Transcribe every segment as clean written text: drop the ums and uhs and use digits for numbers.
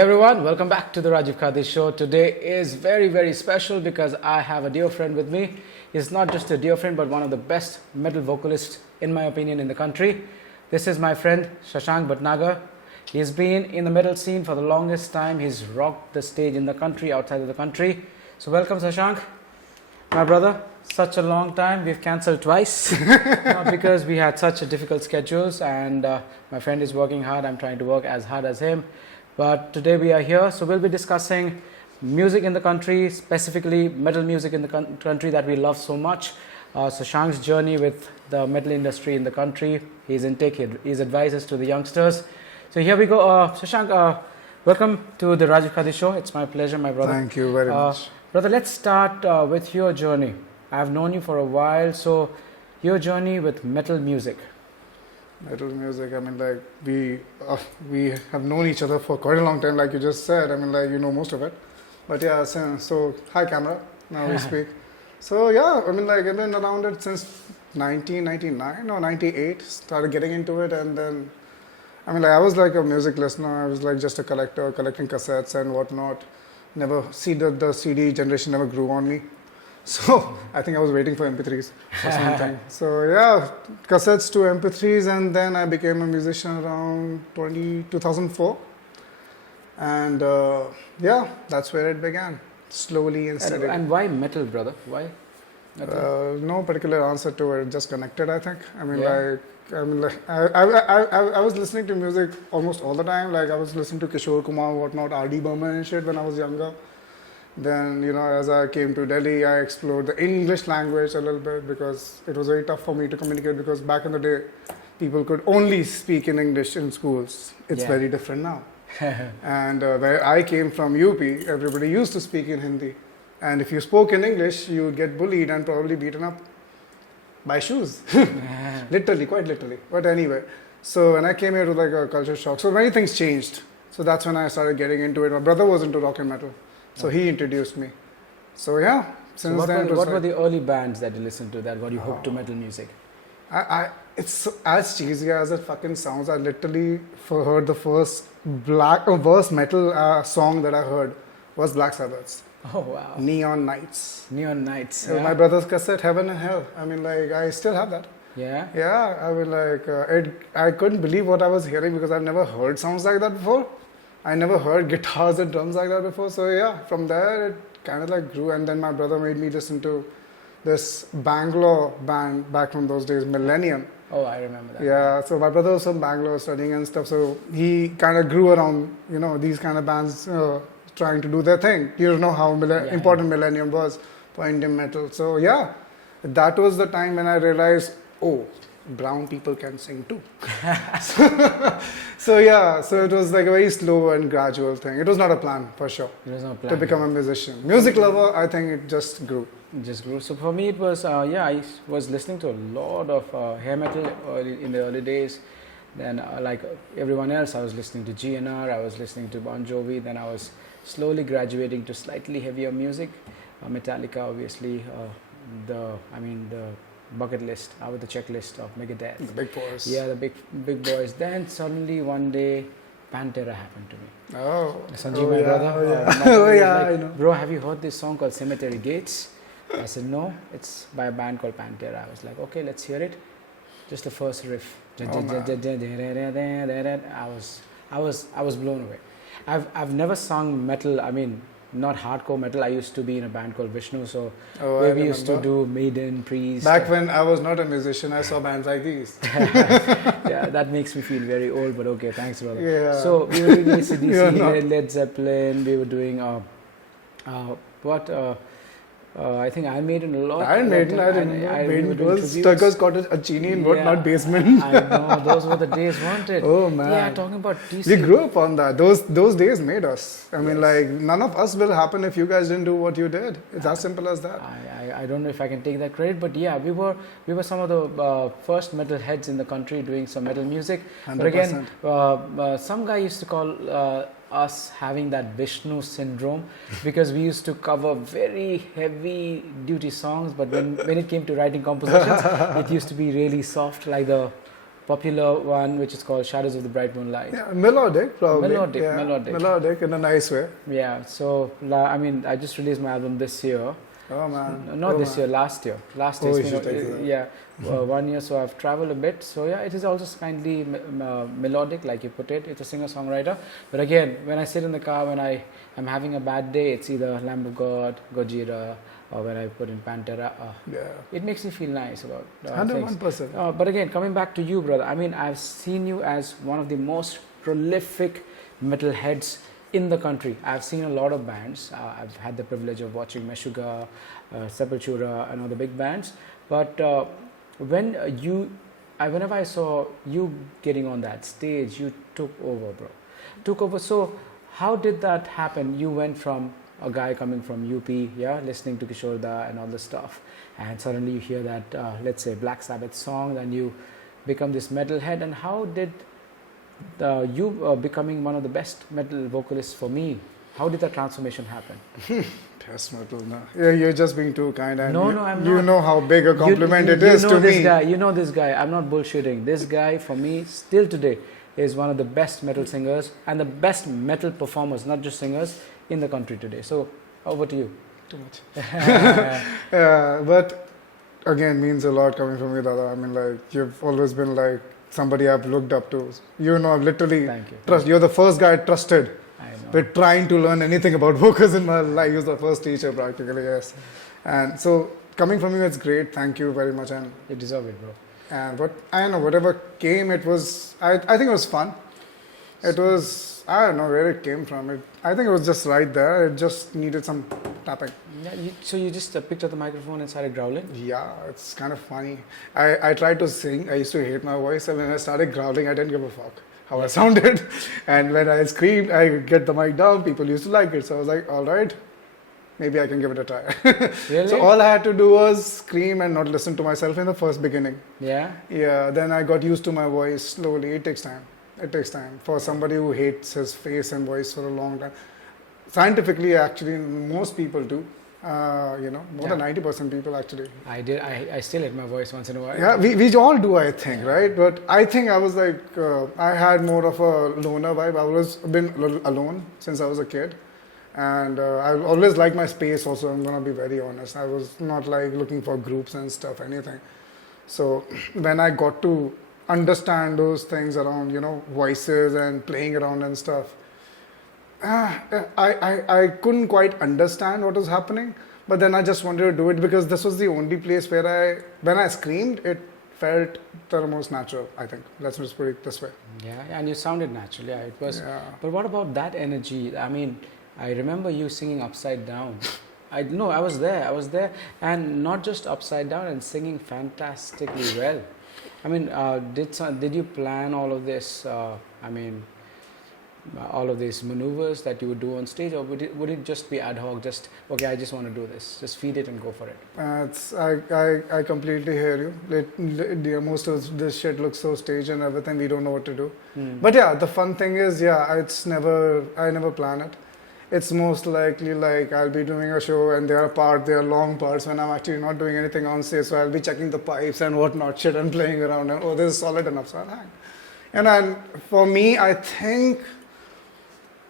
everyone, welcome back to the Rajiv Khati show. Today is very special because I have a dear friend with me. He's not just a dear friend but one of the best metal vocalists in my opinion in the country. This is my friend Shashank Bhatnagar. He's been in the metal scene for the longest time. He's rocked the stage in the country, outside of the country. So welcome Shashank. My brother, such a long time. We've cancelled twice because we had such a difficult schedules and my friend is working hard. I'm trying to work as hard as him. But today we are here, so we'll be discussing music in the country, specifically metal music in the country that we love so much. Shashank's journey with the metal industry in the country, his intake, his advices to the youngsters. So here we go. Shashank, welcome to the Rajiv Khati show. It's my pleasure, my brother. Thank you very much. Brother, let's start with your journey. I've known you for a while, so your journey with metal music. Metal music, I mean, like, we have known each other for quite a long time, like you just said. I mean, like, you know most of it. But yeah, so hi camera, now we speak. So yeah, I mean, like, I've been around it since 1999 or 98, started getting into it, and then, I mean, like, I was like a music listener, I was like just a collector, collecting cassettes and whatnot. The CD generation never grew on me. So I think I was waiting for MP3s for some time. So yeah, cassettes to MP3s, and then I became a musician around 2004. And yeah, that's where it began, slowly and steadily. And why metal, brother? Why metal? No particular answer to it, just connected, I think. I was listening to music almost all the time. Like, I was listening to Kishore Kumar, whatnot, R.D. Burman and shit when I was younger. Then, you know, as I came to Delhi, I explored the English language a little bit because it was very tough for me to communicate, because back in the day, people could only speak in English in schools. It's very different now. And where I came from, UP, everybody used to speak in Hindi. And if you spoke in English, you would get bullied and probably beaten up by shoes. Literally, quite literally. But anyway, so when I came here, it was like a culture shock. So many things changed. So that's when I started getting into it. My brother was into rock and metal. So he introduced me. So yeah, since then. What were the early bands that you listened to that got you hooked to metal music? It's as cheesy as it fucking sounds. I literally heard the first worst metal song that I heard was Black Sabbath's. Oh wow. Neon Nights. Neon Nights. Yeah. My brother's cassette, Heaven and Hell. I mean, like, I still have that. Yeah? Yeah, I mean, like, I couldn't believe what I was hearing because I've never heard sounds like that before. I never heard guitars and drums like that before. So yeah, from there it kind of like grew, and then my brother made me listen to this Bangalore band back from those days, Millennium. Oh, I remember that. Yeah, so my brother was from Bangalore studying and stuff, so he kind of grew around, you know, these kind of bands trying to do their thing. You don't know how important Millennium was for Indian metal. So yeah, that was the time when I realized, oh, brown people can sing too. So yeah, so it was like a very slow and gradual thing. It was not a plan, for sure. It was not a plan. To become a musician. Music lover, I think it just grew. It just grew. So for me it was, I was listening to a lot of hair metal in the early days. Then like everyone else, I was listening to GNR, I was listening to Bon Jovi. Then I was slowly graduating to slightly heavier music. Metallica, obviously, the bucket list, with the checklist of Megadeth. The big boys. Yeah, the big boys. Then suddenly one day, Pantera happened to me. Oh. Sanjeev, my brother. Oh yeah, my brother was I know. Bro, have you heard this song called Cemetery Gates? I said, no, it's by a band called Pantera. I was like, okay, let's hear it. Just the first riff. I was blown away. I've never sung metal, I mean, not hardcore metal. I used to be in a band called Vishnu, so where we used to do Maiden, Priest. Back when I was not a musician, I saw bands like these. Yeah, that makes me feel very old, but okay, thanks, brother. Yeah. So we were doing AC/DC, Led Zeppelin. We were doing I think Iron Maiden a lot. Iron Maiden, I remember. Maiden was Tucker's Cottage, a genie in whatnot basement. I know, those were the days, weren't it? Oh man. Yeah, talking about DC. We grew up on that. Those days made us. I mean, like, none of us will happen if you guys didn't do what you did. It's as simple as that. I don't know if I can take that credit, but yeah, we were some of the first metal heads in the country doing some metal music. 100%. But again, some guy used to call us having that Vishnu syndrome because we used to cover very heavy duty songs, but when it came to writing compositions, it used to be really soft, like the popular one which is called Shadows of the Bright Moonlight. Yeah, melodic probably. Melodic, yeah, melodic. melodic in a nice way. Yeah, so I mean, I just released my album this year. Oh man. Not oh, this man. year, last year. Last year, Oh, it's you been should take that. yeah, 1 year. So I've traveled a bit. So yeah, it is also kindly melodic, like you put it. It's a singer-songwriter. But again, when I sit in the car, when I am having a bad day, it's either Lamb of God, Gojira, or when I put in Pantera. Yeah. It makes me feel nice about 101%. things. But again, coming back to you, brother. I mean, I've seen you as one of the most prolific metalheads in the country. I've seen a lot of bands. I've had the privilege of watching Meshuggah, Sepultura, and all the big bands. But whenever I saw you getting on that stage, you took over, bro. Took over. So how did that happen? You went from a guy coming from UP, yeah, listening to Kishore Da and all this stuff, and suddenly you hear that, let's say, Black Sabbath song, then you become this metalhead. And how did you becoming one of the best metal vocalists for me? How did that transformation happen? Best metal, no. Yeah, you're just being too kind. And No, I'm you not. know how big a compliment it you is know to this me. guy. You know this guy. I'm not bullshitting. This guy, for me, still today, is one of the best metal singers and the best metal performers, not just singers, in the country today. So, over to you. Too much. Yeah, but again, means a lot coming from you, Dada. I mean, like, you've always been like somebody I've looked up to. You know, I've literally Thank you. You're the first guy I trusted I know. with trying to learn anything about vocals in my life. He was the first teacher, practically, yes. And so, coming from you, it's great. Thank you very much. And You deserve it, bro. I don't know, whatever came, it was, I think it was fun. It was, I don't know where it came from. I think it was just right there. It just needed some tapping. Yeah, so you just picked up the microphone and started growling? Yeah, it's kind of funny. I tried to sing. I used to hate my voice. And when I started growling, I didn't give a fuck how I sounded. And when I screamed, I get the mic down. People used to like it. So I was like, all right, maybe I can give it a try. Really? So all I had to do was scream and not listen to myself in the first beginning. Yeah? Yeah, then I got used to my voice slowly. It takes time. It takes time for somebody who hates his face and voice for a long time. Scientifically, actually, most people do. More than 90% people actually. I did. I still hit my voice once in a while. Yeah, we all do, I think, right? But I think I was like, I had more of a loner vibe. I was been alone since I was a kid. And I always liked my space also, I'm going to be very honest. I was not like looking for groups and stuff, anything. So when I got to understand those things around, voices and playing around and stuff, I couldn't quite understand what was happening. But then I just wanted to do it because this was the only place where when I screamed, it felt the most natural, I think. Let's just put it this way. Yeah, and you sounded natural. Yeah, it was. Yeah. But what about that energy? I mean, I remember you singing Upside Down. I was there, and not just Upside Down, and singing fantastically well. I mean, did you plan all of this? All of these maneuvers that you would do on stage, or would it just be ad hoc? Just okay, I just want to do this. Just feed it and go for it. I completely hear you. Most of this shit looks so staged and everything. We don't know what to do. But yeah, the fun thing is, I never plan it. It's most likely like I'll be doing a show and there are long parts when I'm actually not doing anything on stage. So I'll be checking the pipes and whatnot, shit, and playing around. And this is solid enough, so I'll hang. And for me, I think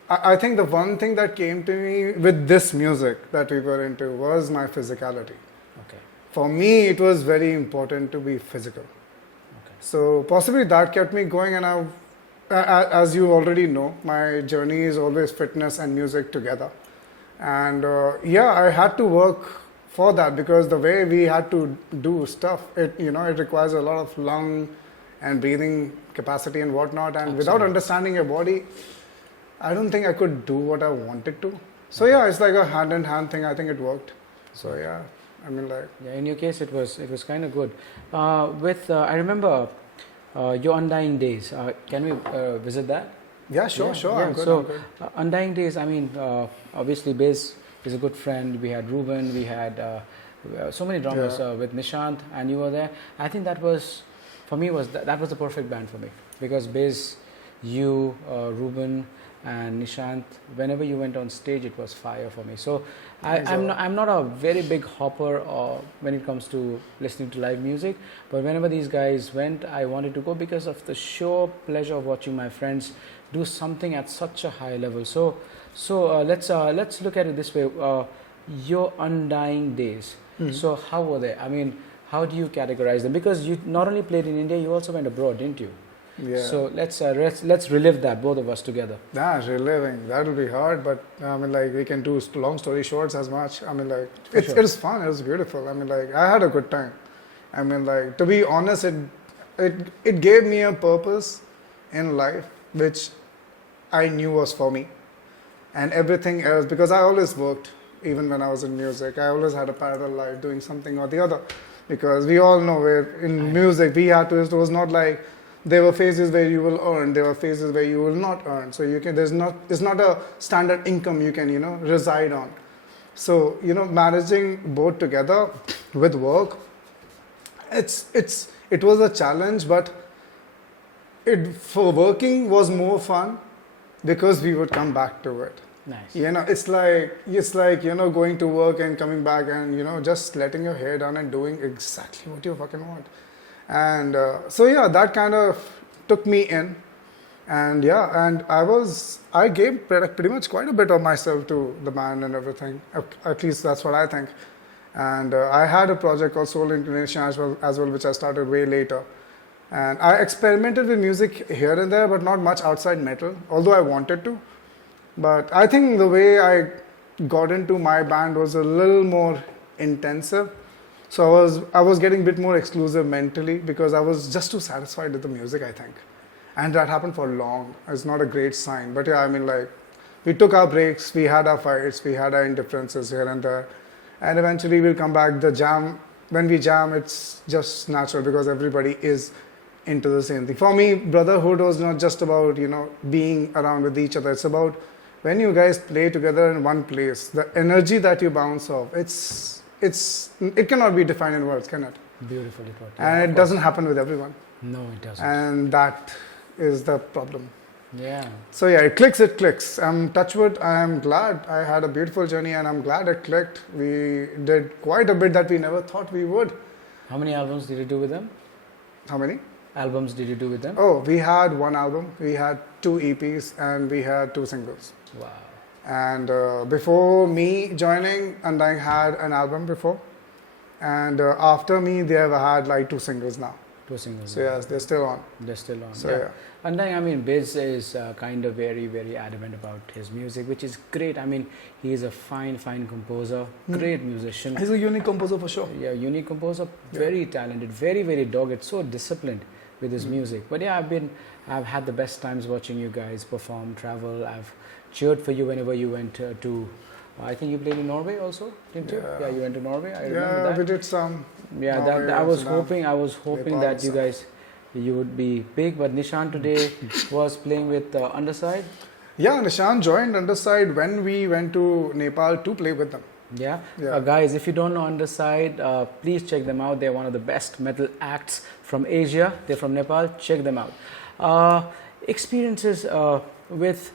the one thing that came to me with this music that we were into was my physicality. Okay. For me, it was very important to be physical. Okay. So possibly that kept me going, and as you already know, my journey is always fitness and music together. And I had to work for that because the way we had to do stuff, it requires a lot of lung and breathing capacity and whatnot. And Absolutely. Without understanding your body, I don't think I could do what I wanted to. So it's like a hand-in-hand thing. I think it worked. So in your case, it was kind of good. I remember your Undying Days. Can we visit that? Yeah, sure. Yeah. I'm good. So, Undying Days. I mean, obviously, Biz is a good friend. We had Ruben. We had so many drummers with Nishant, and you were there. I think that was, for me, that was the perfect band for me because Biz, you, Ruben, and Nishant, whenever you went on stage, it was fire for me. So Thanks a I'm lot. I'm not a very big hopper or when it comes to listening to live music, but whenever these guys went, I wanted to go because of the sheer pleasure of watching my friends do something at such a high level. Let's look at it this way. Your undying days. Mhm. So how were they? I mean, how do you categorize them? Because you not only played in India, you also went abroad, didn't you? Yeah. So let's relive that, both of us together. Reliving, that will be hard, but I mean, like, we can do long story shorts as much. I mean, like, For it's, sure. it was fun, it was beautiful. I mean, like, I had a good time. I mean, like, to be honest, it gave me a purpose in life, which I knew was for me. And everything else, because I always worked, even when I was in music, I always had a parallel life doing something or the other. Because we all know where in music, we had to, it was not like, there were phases where you will earn, there were phases where you will not earn. So it's not a standard income you can, reside on. So, managing both together with work, it was a challenge, but for working was more fun because we would come back to it. Nice. It's like going to work and coming back and just letting your hair down and doing exactly what you fucking want. And that kind of took me in, and I gave pretty much quite a bit of myself to the band and everything. At least that's what I think. And I had a project called Soul Inclination as well, which I started way later. And I experimented with music here and there, but not much outside metal, although I wanted to. But I think the way I got into my band was a little more intensive. So I was getting a bit more exclusive mentally because I was just too satisfied with the music, I think. And that happened for long. It's not a great sign. But yeah, I mean, like, we took our breaks, we had our fights, we had our indifferences here and there. And eventually we'll come back. The jam, when we jam, it's just natural because everybody is into the same thing. For me, brotherhood was not just about, being around with each other. It's about when you guys play together in one place, the energy that you bounce off, it cannot be defined in words, can it? Beautifully put. And it doesn't happen with everyone. No, it doesn't. And that is the problem. Yeah. So yeah, it clicks. Touchwood, I am glad I had a beautiful journey and I'm glad it clicked. We did quite a bit that we never thought we would. How many albums did you do with them? How many? Albums did you do with them? Oh, we had one album, we had 2 EPs, and we had 2 singles. Wow. And before me joining, Undying had an album before. And after me, they have had like 2 singles now. 2 singles. So yes, they're still on. They're still on. So yeah. Undying, I mean, Biz is kind of very, very adamant about his music, which is great. I mean, he is a fine composer, great musician. He's a unique composer for sure. Yeah, unique composer, very talented, very, very dogged, so disciplined with his music. But yeah, I've had the best times watching you guys perform, travel. I've cheered for you whenever you went to, I think you played in Norway also, didn't you? Yeah, you went to Norway. I remember that. We did some. Yeah, Norway, that I was Amsterdam, hoping that you guys, you would be big. But Nishant today was playing with Underside. Yeah, Nishant joined Underside when we went to Nepal to play with them. Yeah, Yeah. guys, if you don't know Underside, please check them out. They're one of the best metal acts from Asia. They're from Nepal. Check them out. Experiences with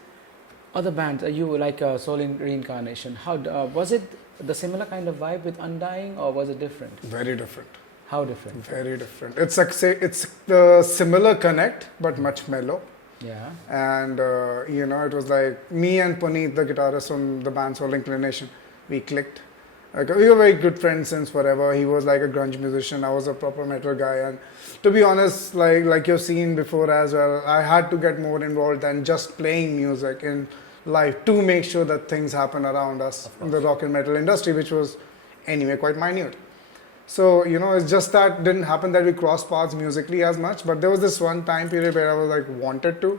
other bands. You like Soul in Reincarnation. How was it? The similar kind of vibe with Undying, or was it different? Very different. How different? Very different. It's like it's the similar connect, but much mellow. Yeah. And it was like me and Puneet, the guitarist from the band Soul Inclination, we clicked. Like, we were very good friends since forever. He was like a grunge musician. I was a proper metal guy. And to be honest, like you've seen before as well, I had to get more involved than just playing music in life to make sure that things happen around us in the rock and metal industry, which was anyway quite minute. So, it's just that didn't happen that we crossed paths musically as much. But there was this one time period where I was like wanted to,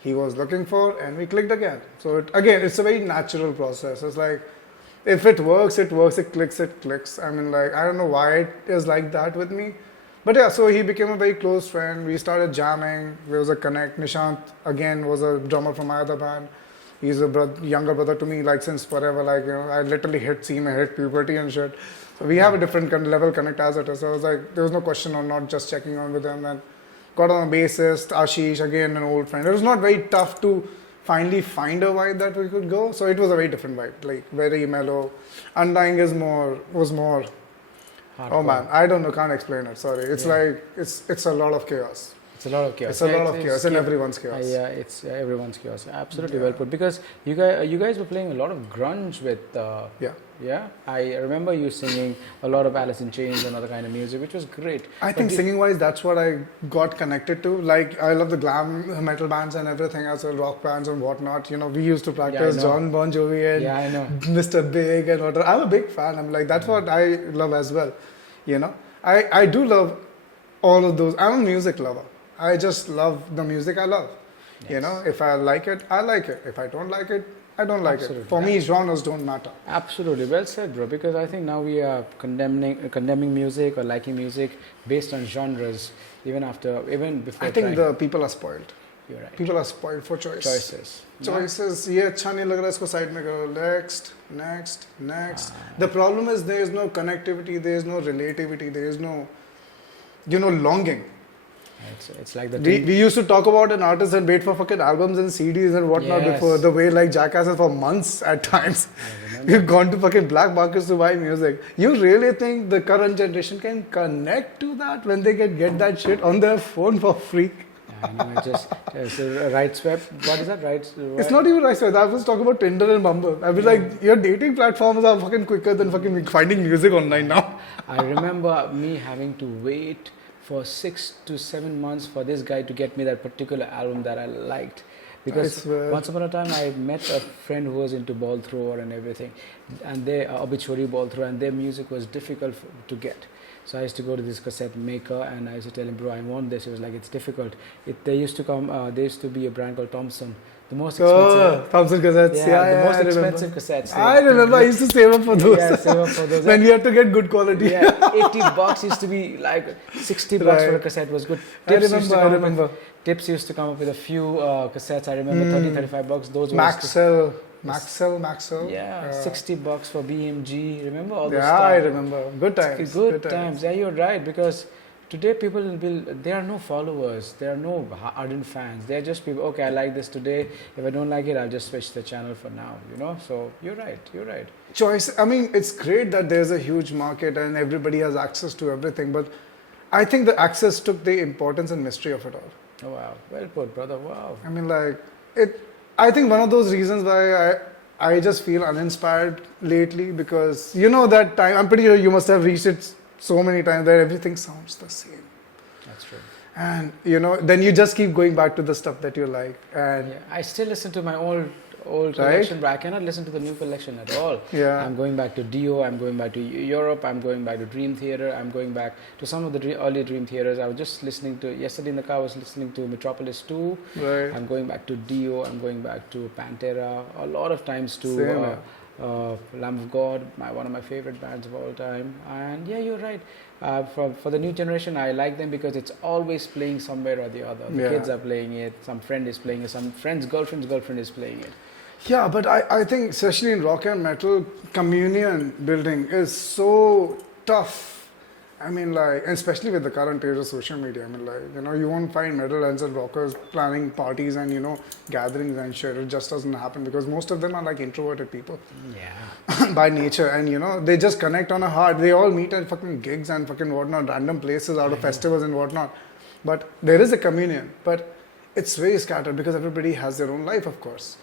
he was looking for, and we clicked again. So it's a very natural process. It's like, if it works, it works. It clicks. I mean, like, I don't know why it is like that with me. But yeah, so he became a very close friend. We started jamming. There was a connect. Nishant, again, was a drummer from my other band. He's a younger brother to me, like, since forever. Like, I literally hit puberty and shit. So we have a different level connect as it is. So I was like, there was no question on not just checking on with him. And got on a bassist, Ashish, again, an old friend. It was not very tough to finally find a vibe that we could go. So it was a very different vibe, like very mellow. Undying was more. Hardcore. Oh man, I don't know, can't explain it. Sorry, it's like it's a lot of chaos. It's a lot of chaos. It's a lot of chaos and everyone's chaos. Yeah, it's everyone's chaos. Absolutely well put. Because you guys were playing a lot of grunge with. Yeah. I remember you singing a lot of Alice in Chains and other kind of music, which was great. I think singing wise, that's what I got connected to. Like I love the glam metal bands and everything as well, rock bands and whatnot. You know, we used to practice John Bon Jovi and I know. Mr. Big and whatever. I'm a big fan. I'm like that's what I love as well. You know, I do love all of those. I'm a music lover. I just love the music I love. Yes. You know, if I like it, I like it. If I don't like it, I don't like it. For me, genres don't matter. Absolutely. Well said, bro. Because I think now we are condemning music or liking music based on genres, even before. I think the people are spoiled. You're right. People are spoiled for choices. Choices. ये अच्छा नहीं लग रहा इसको side में करो. Next. The problem is there is no connectivity, there is no relativity, there is no, longing. It's like the we used to talk about an artist and wait for fucking albums and CDs and whatnot before, the way like jackasses for months at times. We've gone to fucking black markets to buy music. You really think the current generation can connect to that when they can get that shit on their phone for free? I know, it's a right swipe. What is that? It's not even right swipe. I was talking about Tinder and Bumble. I was like, your dating platforms are fucking quicker than fucking finding music online now. I remember me having to wait for 6 to 7 months for this guy to get me that particular album that I liked. Because once upon a time I met a friend who was into ball thrower and everything, and they obituary ball thrower, and their music was difficult to get. So I used to go to this cassette maker and I used to tell him, bro, I want this. He was like, it's difficult. There used to be a brand called Thompson. The most expensive. Thompson cassettes. The most expensive cassettes. I remember. I used to save up for those. Yeah, save up for those. When you had to get good quality. Yeah, $80 used to be like $60 for a cassette was good. I remember. Tips used to come up with a few cassettes. I remember $30-35. Those were Maxell. Yeah, $60 for BMG. Remember all those stuff? Yeah, I remember. Good times. Good times. Yeah, you're right. Because today people there are no followers. There are no ardent fans. They're just people, okay, I like this today. If I don't like it, I'll just switch the channel for now. So you're right. Choice. I mean, it's great that there's a huge market and everybody has access to everything. But I think the access took the importance and mystery of it all. Oh, wow. Well put, brother. Wow. I mean, I think one of those reasons why I just feel uninspired lately, because that time, I'm pretty sure you must have reached it so many times that everything sounds the same. That's true. And then you just keep going back to the stuff that you like. And I still listen to my old collection, but I cannot listen to the new collection at all. Yeah. I'm going back to Dio, I'm going back to Europe, I'm going back to Dream Theater, I'm going back to some of the early Dream Theaters. I was just listening to, yesterday in the car I was listening to Metropolis 2. Right. I'm going back to Dio, I'm going back to Pantera, a lot of times to Lamb of God, one of my favorite bands of all time. And yeah, you're right. For the new generation, I like them because it's always playing somewhere or the other. The kids are playing it, some friend is playing it, some friend's girlfriend's girlfriend is playing it. Yeah, but I think especially in rock and metal, communion building is so tough. I mean, especially with the current age of social media, I mean, you won't find metalheads and rockers planning parties and, gatherings and shit. It just doesn't happen because most of them are introverted people. Yeah. By nature. And, they just connect on a heart. They all meet at fucking gigs and fucking whatnot, random places out of festivals and whatnot. But there is a communion. But it's very scattered because everybody has their own life, of course.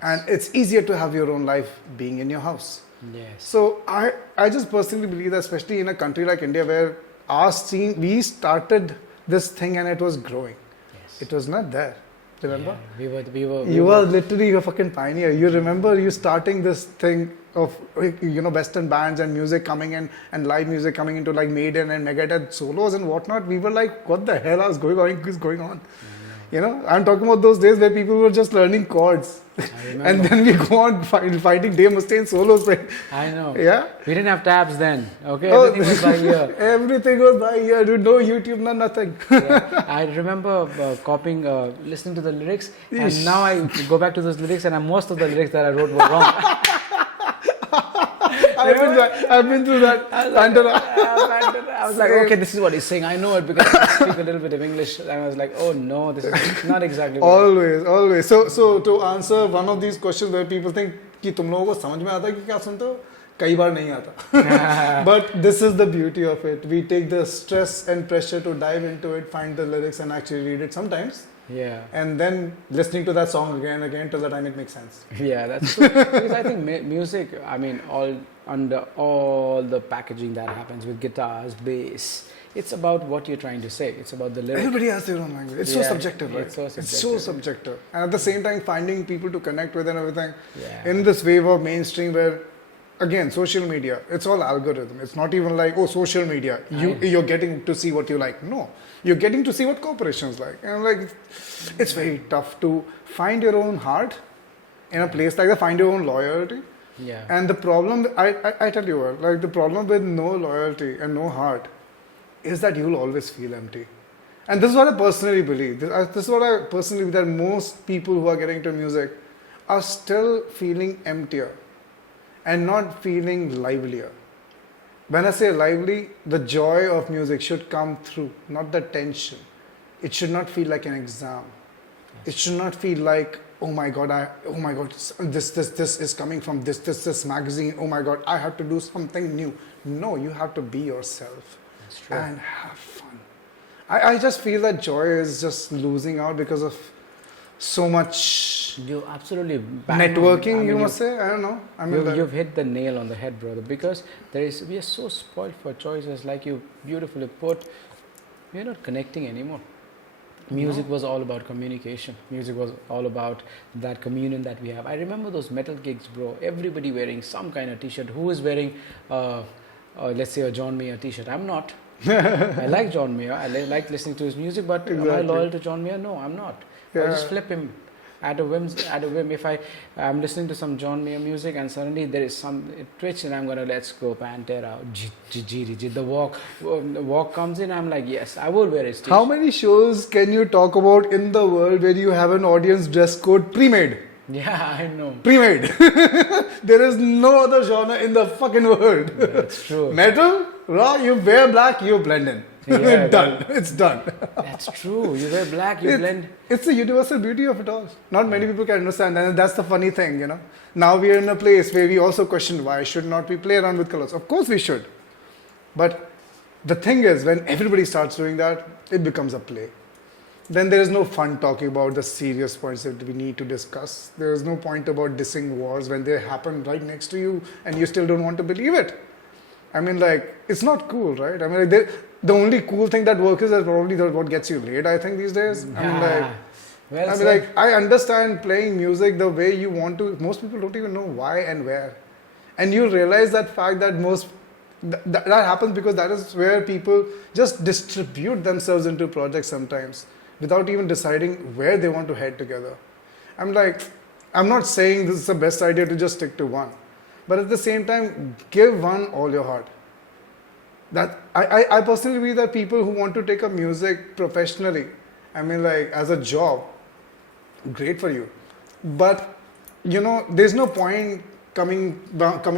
And it's easier to have your own life being in your house. Yes. So I just personally believe that, especially in a country like India where our scene, we started this thing and it was growing. Yes. It was not there. Remember? Yeah, you were literally a fucking pioneer. You remember you starting this thing of Western bands and music coming in and live music coming into Maiden and Megadeth solos and whatnot. We were like, what the hell is going on? I'm talking about those days where people were just learning chords. And then we go on fighting Dave Mustaine solos. I know. Yeah? We didn't have tabs then. Okay? Everything was by ear. Everything was by ear. Dude, no YouTube, no nothing. Yeah. I remember copying, listening to the lyrics. And now I go back to those lyrics and most of the lyrics that I wrote were wrong. I've been through that. I was like, okay, this is what he's saying. I know it because I speak a little bit of English. And I was like, oh no, this is not exactly what Always. So to answer one of these questions where people think कि तुम लोगों को समझ में आता है कि क्या सुनते हो, कई बार नहीं आता. But this is the beauty of it. We take the stress and pressure to dive into it, find the lyrics and actually read it sometimes. Yeah. And then listening to that song again and again till the time it makes sense. Yeah, that's true. Because I think music, I mean, under all the packaging that happens with guitars, bass, it's about what you're trying to say. It's about the lyrics. Everybody has their own language. It's so subjective, right? It's so subjective. And at the same time, finding people to connect with and everything. Yeah. In this wave of mainstream where, again, social media, it's all algorithm. It's not even like, oh, social media, you're getting to see what you like. No, you're getting to see what corporations like. And like, it's very tough to find your own heart in a place like that, find your own loyalty. Yeah. And the problem, I tell you what, like the problem with no loyalty and no heart is that you'll always feel empty. And this is what I personally believe. This is what I personally believe, that most people who are getting into music are still feeling emptier and not feeling livelier. When I say lively, the joy of music should come through, not the tension. It should not feel like an exam. It should not feel like, oh my God, this is coming from this magazine. Oh my God, I have to do something new. No, you have to be yourself and have fun. I just feel that joy is just losing out because of so much you're absolutely networking, you must say. I don't know. I mean, you've hit the nail on the head, brother, because we are so spoiled for choices, like you beautifully put. We're not connecting anymore. Music was all about communication. Music was all about that communion that we have. I remember those metal gigs, bro. Everybody wearing some kind of t-shirt. Who is wearing, let's say, a John Mayer t-shirt? I'm not. I like John Mayer. I like listening to his music, but am I loyal to John Mayer? No, I'm not. Yeah. I'll just flip him at a whim. If I'm listening to some John Mayer music and suddenly there is some twitch and I'm gonna let's go Pantera. The walk comes in. I'm like, yes, I will wear his t-shirt. How many shows can you talk about in the world where you have an audience dress code pre-made? Yeah, I know. Pre-made. There is no other genre in the fucking world. That's true. Metal, raw, you wear black, you blend in. Yeah, done. It's done. That's true. You wear black, you blend. It's the universal beauty of it all. Not many people can understand, and that's the funny thing, you know. Now we are in a place where we also question why should not we play around with colors. Of course we should. But the thing is, when everybody starts doing that, it becomes a play. Then there is no fun talking about the serious points that we need to discuss. There is no point about dissing wars when they happen right next to you and you still don't want to believe it. I mean, like, it's not cool, right? I mean, like, the only cool thing that works is probably what gets you laid, I think, these days. I understand playing music the way you want to. Most people don't even know why and where. And you realize that fact that that happens because that is where people just distribute themselves into projects sometimes without even deciding where they want to head together. I'm not saying this is the best idea to just stick to one. But at the same time, give one all your heart. That I personally believe that people who want to take up music professionally, I mean, like, as a job, great for you. But, you know, there's no point coming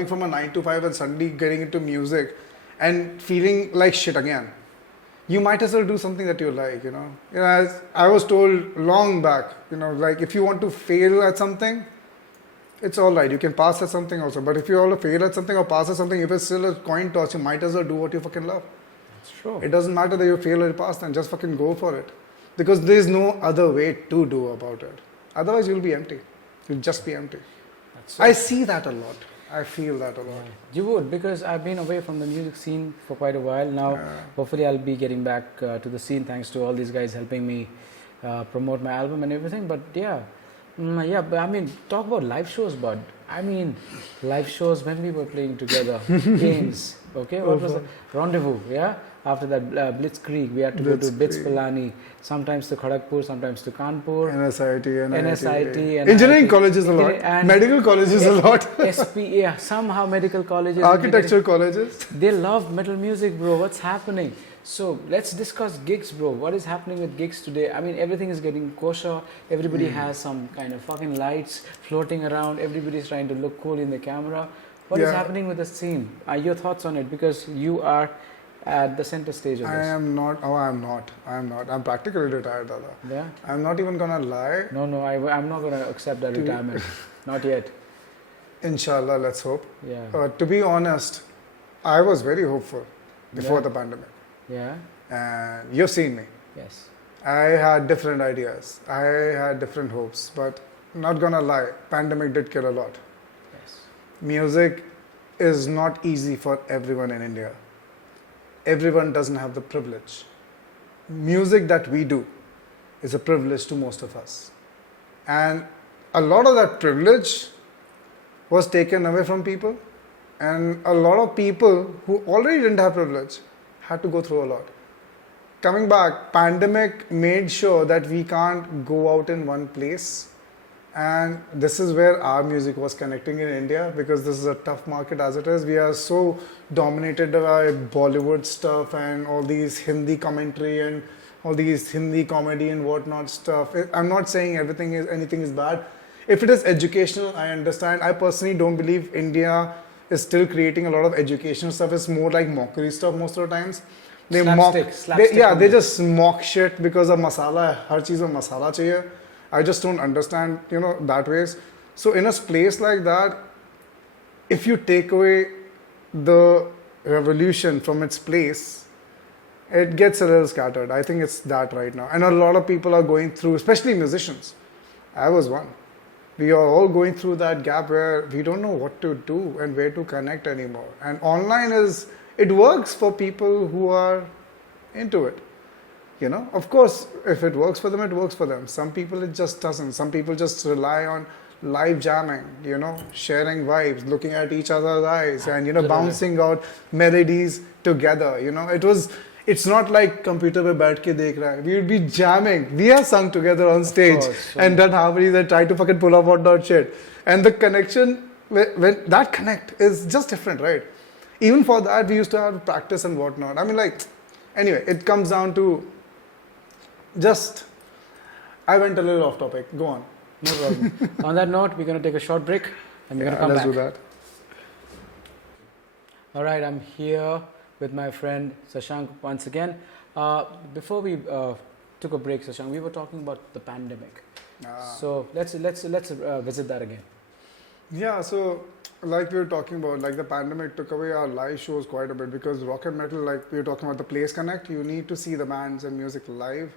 from a 9 to 5 and suddenly getting into music and feeling like shit again. You might as well do something that you like, you know. As I was told long back, you know, like, if you want to fail at something, it's all right. You can pass at something also. But if you want to fail at something or pass at something, if it's still a coin toss, you might as well do what you fucking love. That's true. It doesn't matter that you fail or you pass, then just fucking go for it. Because there's no other way to do about it. Otherwise, you'll be empty. You'll just be empty. I see that a lot. I feel that a lot. Yeah. You would, because I've been away from the music scene for quite a while now. Hopefully, I'll be getting back to the scene thanks to all these guys helping me promote my album and everything. But yeah. But I mean, talk about live shows, bud. I mean, live shows when we were playing together, games, okay? What was the Rendezvous, yeah? After that, Blitzkrieg, we had to go to BITS Pilani, sometimes to Kharagpur, sometimes to Kanpur. NSIT. Engineering colleges a lot. Medical colleges a lot. Somehow medical colleges. Architecture colleges. They love metal music, bro. What's happening? So let's discuss gigs, bro. What is happening with gigs today? I mean, everything is getting kosher. Everybody has some kind of fucking lights floating around. Everybody's trying to look cool in the camera. What is Yeah. happening with the scene? Your thoughts on it, because you are at the center stage of I this. am not. Oh, I'm not. I'm practically retired, Dada. Yeah. I'm not even gonna lie. No, I'm not going to accept that To be- retirement. Not yet. Inshallah, let's hope. Yeah. To be honest, I was very hopeful before Yeah. the pandemic, Yeah. and you've seen me. Yes. I had different ideas. I had different hopes, but not gonna lie, pandemic did kill a lot. Yes. Music is not easy for everyone in India. Everyone doesn't have the privilege. Music that we do is a privilege to most of us. And a lot of that privilege was taken away from people, and a lot of people who already didn't have privilege had to go through a lot. Coming back, pandemic made sure that we can't go out in one place, and this is where our music was connecting in India, because this is a tough market as it is. We are so dominated by Bollywood stuff and all these Hindi commentary and all these Hindi comedy and whatnot stuff. I'm not saying anything is bad. If it is educational, I understand. I personally don't believe India is still creating a lot of educational stuff. It's more like mockery stuff most of the times. They Slapstick they comedy. just mock shit because of masala. Har cheez mein masala chahiye. I just don't understand, that ways. So in a place like that, if you take away the revolution from its place, it gets a little scattered. I think it's that right now. And a lot of people are going through, especially musicians. I was one. We are all going through that gap where we don't know what to do and where to connect anymore. And online it works for people who are into it. Of course, if it works for them, it works for them. Some people it just doesn't. Some people just rely on live jamming, sharing vibes, looking at each other's eyes, and bouncing out melodies together. It's not like computer pe baith ke dekh raha hai. We would be jamming. We are sung together on stage and done harmonies and try to fucking pull off what that shit. And the connection, when that connect is just different, right? Even for that, we used to have practice and whatnot. I mean, anyway, it comes down to I went a little off topic. Go on. No problem. On that note, we're going to take a short break and we're going to come let's back. do that. All right, I'm here with my friend Shashank once again. Before we took a break, Shashank, we were talking about the pandemic. So let's visit that again. Yeah, so like we were talking about, the pandemic took away our live shows quite a bit, because rock and metal, like we were talking about the place connect, you need to see the bands and music live.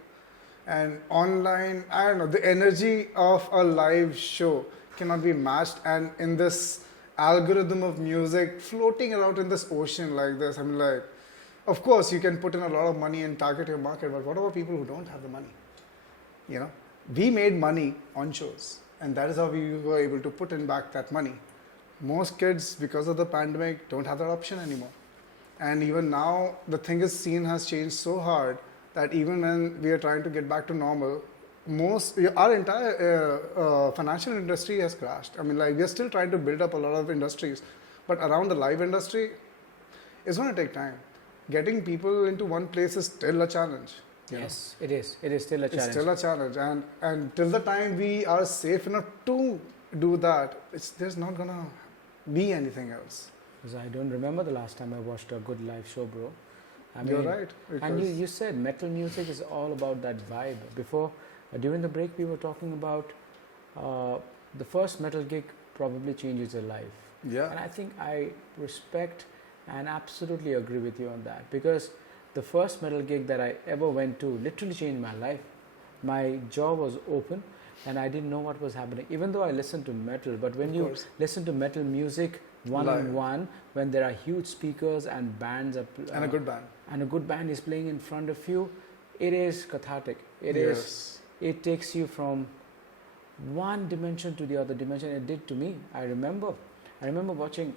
And online, I don't know, the energy of a live show cannot be matched. And in this algorithm of music floating around in this ocean like this, of course you can put in a lot of money and target your market, but what about people who don't have the money? We made money on shows, and that is how we were able to put in back that money. Most kids, because of the pandemic, don't have that option anymore. And even now, the thing is, scene has changed so hard that even when we are trying to get back to normal, our entire financial industry has crashed. We are still trying to build up a lot of industries, but around the live industry, it's going to take time. Getting people into one place is still a challenge. Yes, it is. It is still a challenge. It's still a challenge, and till the time we are safe enough to do that, there's not gonna be anything else. Because I don't remember the last time I watched a good live show, bro. You're right. And you said metal music is all about that vibe. Before, during the break, we were talking about the first metal gig probably changes your life. Yeah. And I think I respect and absolutely agree with you on that, because the first metal gig that I ever went to literally changed my life. My jaw was open and I didn't know what was happening, even though I listened to metal. But when you listen to metal music one-on-one, when there are huge speakers and bands are and a good band. And a good band is playing in front of you, it is cathartic. It takes you from one dimension to the other dimension. It did to me. I remember watching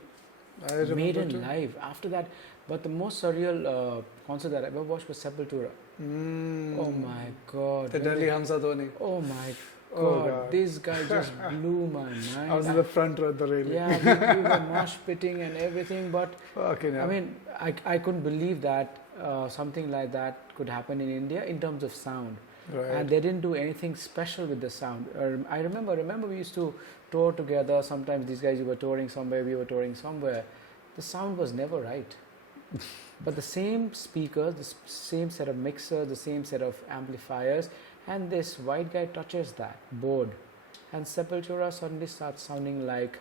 Maiden live after that. But the most surreal concert that I ever watched was Sepultura. Oh my God. The Delhi Hamza Dhoni. Oh my God. This guy just blew my mind. I was in the front row of the railing. Yeah, we were mosh pitting and everything. But yeah. I couldn't believe that something like that could happen in India in terms of sound. Right. and they didn't do anything special with the sound. I remember we used to tour together. Sometimes these guys, you were touring somewhere, we were touring somewhere. The sound was never right. But the same speakers, the same set of mixers, the same set of amplifiers, and this white guy touches that board, and Sepultura suddenly starts sounding like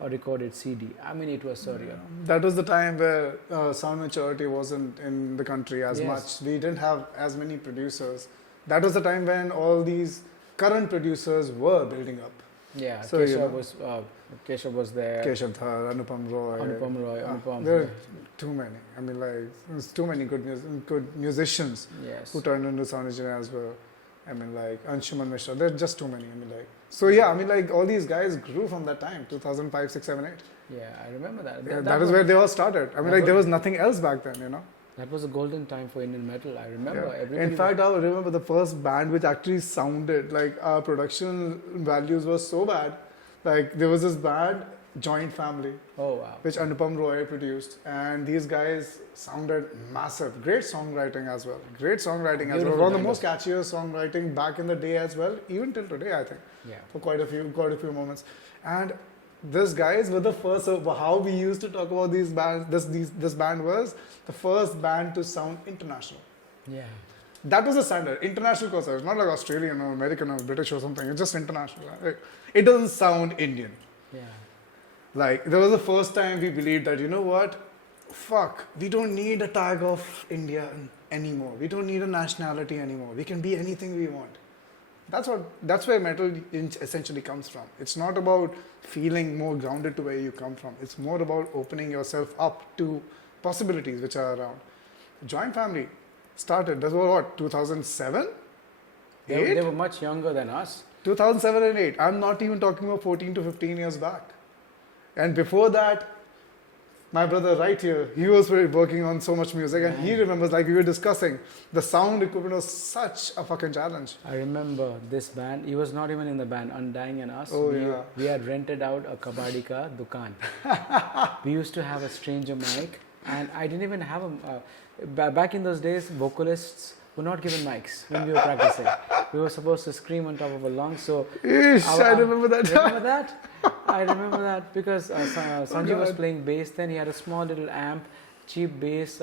a recorded CD. I mean, it was surreal. That was the time where sound maturity wasn't in the country as Yes. much. We didn't have as many producers. That was the time when all these current producers were building up. Yeah, So, Keshav was there. Keshav Dhar, Anupam Roy. Anupam. There were too many. I mean, like, there's too many good musicians Yes. who turned into sound engineer as well. I mean, like, Anshuman Mishra. There are just too many. I mean, like, so yeah, I mean, like, all these guys grew from that time, 2005, 6, 7, 8. Yeah, I remember that. Yeah, that is where they all started. I mean, like, there was nothing else back then, you know. That was a golden time for Indian metal. I remember. Yeah. Everybody In fact, I remember the first band which actually sounded like our production values were so bad. Like there was this band, Joint Family, oh wow. which Anupam Roy produced, and these guys sounded massive. Great songwriting as well. Great songwriting as well. Beautiful One of the band. most catchiest songwriting back in the day as well, even till today, I think, Yeah. for quite a few moments. And these guys were the first. So how we used to talk about these bands. This band was the first band to sound international. Yeah. That was the standard. International concert. It's not like Australian or American or British or something. It's just international. It doesn't sound Indian. Yeah. Like, there was the first time we believed that, you know what? Fuck, we don't need a tag of India anymore. We don't need a nationality anymore. We can be anything we want. That's where metal essentially comes from. It's not about feeling more grounded to where you come from. It's more about opening yourself up to possibilities which are around. Joint Family started, that was what, 2007? They were much younger than us. 2007 and 8. I'm not even talking about 14 to 15 years back. And before that, my brother right here, he was working on so much music, and he remembers, like we were discussing, the sound equipment was such a fucking challenge. I remember this band. He was not even in the band. Undying and us. Oh, yeah. We had rented out a kabaddi ka dukan. We used to have a stranger mic, and I didn't even have a. Back in those days, vocalists were not given mics when we were practicing. We were supposed to scream on top of a lung. So I remember that. Remember that? I remember that because Sanjay was playing bass then. He had a small little amp, cheap bass.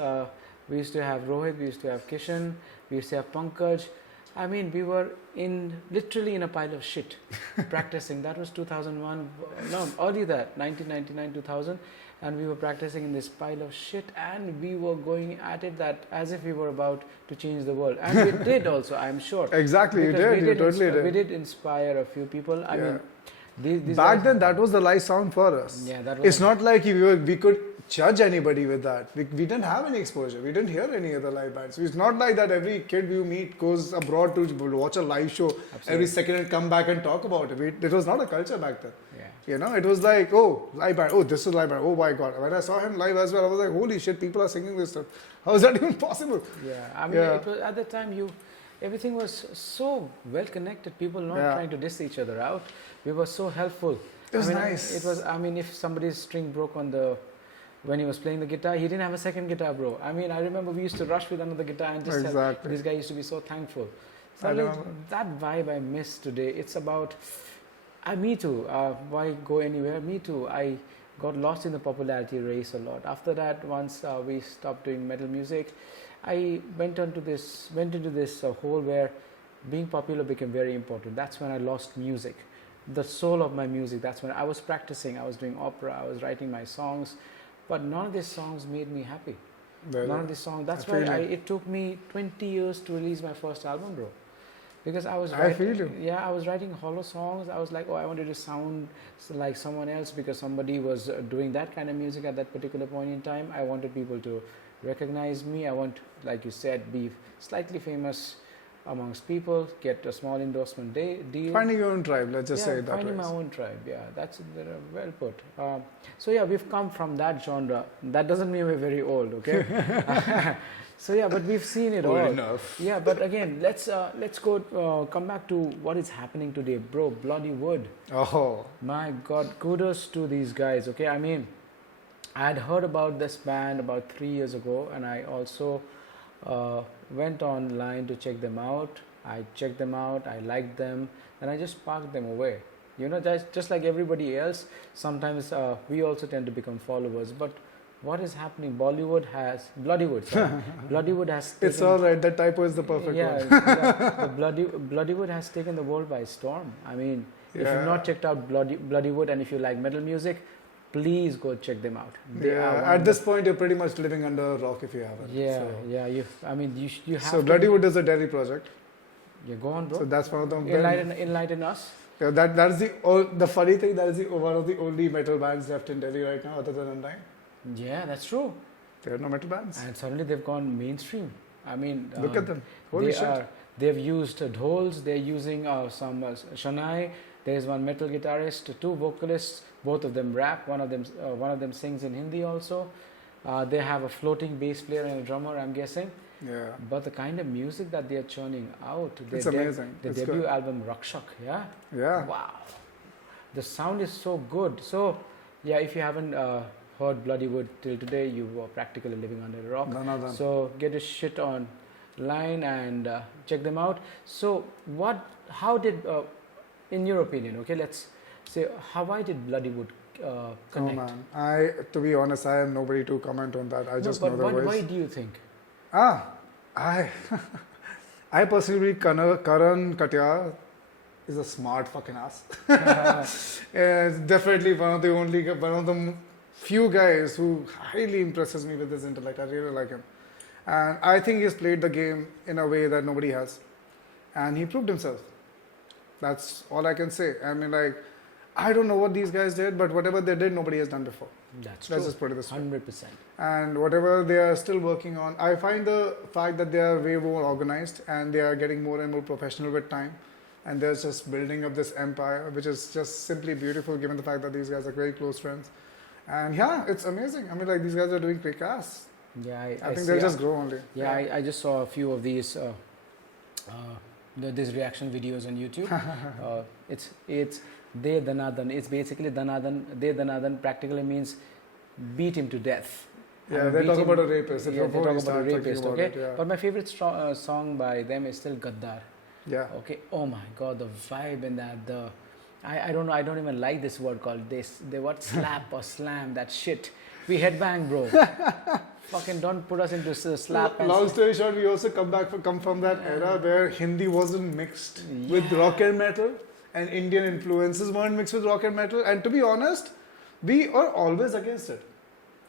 We used to have Rohit, we used to have Kishan, we used to have Pankaj. I mean, we were literally in a pile of shit practicing. That was 2001, no, early that, 1999, 2000. And we were practicing in this pile of shit, and we were going at it that as if we were about to change the world. And we did also, I'm sure. Exactly, you did. You totally did. We did inspire a few people. I mean, these back guys, then, that was the live sound for us. Yeah, that was. It's not like we could judge anybody with that. We didn't have any exposure. We didn't hear any other live bands. It's not like that every kid you meet goes abroad to watch a live show every second and come back and talk about it. It was not a culture back then. Yeah. You know, it was like, oh, live band. Oh, this is live band. Oh my God. When I saw him live as well, I was like, holy shit, people are singing this stuff. How is that even possible? Yeah, I mean, it was, at the time, everything was so well connected. People not trying to diss each other out. We were so helpful. It was nice. It was. I mean, if somebody's string broke when he was playing the guitar, he didn't have a second guitar, bro. I mean, I remember we used to rush with another guitar and just this guy used to be so thankful. So that vibe I miss today. It's about, me too. Why go anywhere? Me too. I got lost in the popularity race a lot. After that, once we stopped doing metal music, I went into this hole where being popular became very important. That's when I lost music, the soul of my music. That's when I was practicing. I was doing opera. I was writing my songs. But none of these songs made me happy. None of these songs. That's why it took me 20 years to release my first album, bro. Because I was I was writing hollow songs. I was like, I wanted to sound like someone else because somebody was doing that kind of music at that particular point in time. I wanted people to recognize me. I want, like you said, be slightly famous amongst people, get a small endorsement deal. Finding your own tribe, let's just say it that way. Finding my own tribe, that's well put. So we've come from that genre. That doesn't mean we're very old, okay? But we've seen it all. Enough. Yeah, but again, let's go come back to what is happening today, bro. Bloodywood. Oh my God, kudos to these guys. Okay, I mean, I had heard about this band about 3 years ago, and I also went online to check them out. I check them out, I like them, and I just park them away. You know, just like everybody else, sometimes we also tend to become followers. But what is happening? Bloodywood, sorry. Bloodywood has taken, It's all right. That typo is the perfect yeah, one. yeah, Bloodywood has taken the world by storm. I mean, if you've not checked out Bloodywood, and if you like metal music, please go check them out. At this point, you're pretty much living under a rock if you haven't. Yeah, so. yeah. You have. So Bloodywood is a Delhi project. Yeah, go on, bro. So that's one of the enlighten us. Yeah, that is the funny thing. That is one of the only metal bands left in Delhi right now, other than Undying. Yeah, that's true. There are no metal bands. And suddenly they've gone mainstream. I mean, look at them. Holy shit! They've used dhols. They're using some shanai. There's one metal guitarist, two vocalists. Both of them rap. One of them sings in Hindi also. They have a floating bass player and a drummer, I'm guessing. Yeah. But the kind of music that they are churning out, it's amazing. The debut good. Album Rakshak, yeah. Yeah. Wow. The sound is so good. So, yeah, if you haven't heard Bloodywood till today, you were practically living under a rock. No. So get your shit on line and check them out. So how did, in your opinion, okay, let's say, why did Bloodywood connect? Oh man, to be honest, I am nobody to comment on that. I just know the voice. Why do you think? I personally believe Karan Katyar is a smart fucking ass. Definitely one of the few guys who highly impresses me with his intellect. I really like him. And I think he's played the game in a way that nobody has. And he proved himself. That's all I can say. I mean, like, I don't know what these guys did, but whatever they did, nobody has done before. That's true. Let's just put it this way. 100%. And whatever they are still working on, I find the fact that they are way more organized and they are getting more and more professional with time. And they're just building up this empire, which is just simply beautiful given the fact that these guys are very close friends. And yeah, it's amazing. I mean, like, these guys are doing great cast. Yeah, I think they'll just grow only. Yeah, I just saw a few of these these reaction videos on YouTube. It's De Danadan. It's basically Danadan. De Danadan practically means beat him to death. Yeah, they talk about a rapist. Yeah, they talk about a rapist. Okay, yeah. But my favorite song by them is still Gaddar. Yeah. Okay. Oh my God, the vibe in that. I don't know. I don't even like this word called this. They what slap or slam that shit. We headbang, bro. Fucking don't put us into slap. Long story short, we also come from that era where Hindi wasn't mixed with rock and metal, and Indian influences weren't mixed with rock and metal. And to be honest, we are always against it.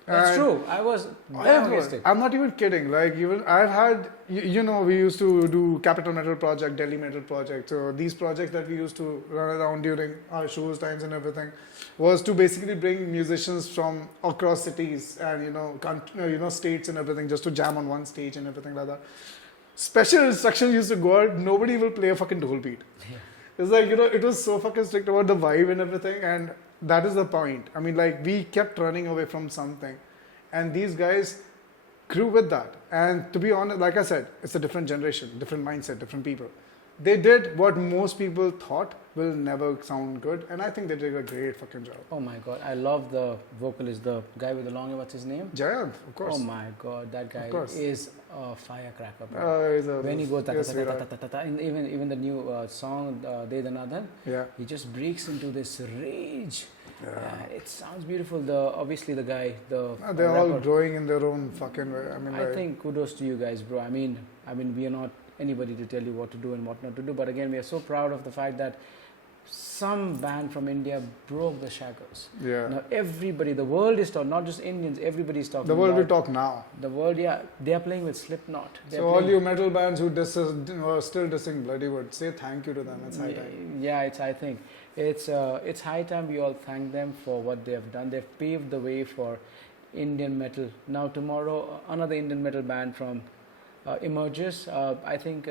That's true. I was against it. I'm not even kidding. Like, even I've had, we used to do Capital Metal Project, Delhi Metal Project. So these projects that we used to run around during our shows, times and everything, was to basically bring musicians from across cities and states and everything, just to jam on one stage and everything like that. Special instructions used to go out. Nobody will play a fucking dole beat. Yeah. It's like, it was so fucking strict about the vibe and everything, and that is the point. I mean, like, we kept running away from something, and these guys grew with that. And to be honest, like I said, it's a different generation, different mindset, different people. They did what most people thought will never sound good, and I think they did a great fucking job. Oh my God, I love the vocalist, the guy with the long hair. What's his name? Jayant, of course. Oh my God, that guy is a firecracker. When he goes even the new song De Danadan, he just breaks into this rage. Yeah. It sounds beautiful. Obviously the guy, they're all growing in their own fucking way. I mean, I think kudos to you guys, bro. I mean, we are not anybody to tell you what to do and what not to do, but again, we are so proud of the fact that some band from India broke the shackles. Yeah. Now everybody, the world is talking, not just Indians, everybody is talking. The world will talk now. The world, yeah, they are playing with Slipknot. So all you metal bands who are still dissing Bloodywood, say thank you to them. It's high time. Yeah, I think it's high time we all thank them for what they have done. They've paved the way for Indian metal. Now tomorrow, another Indian metal band from emerges. I think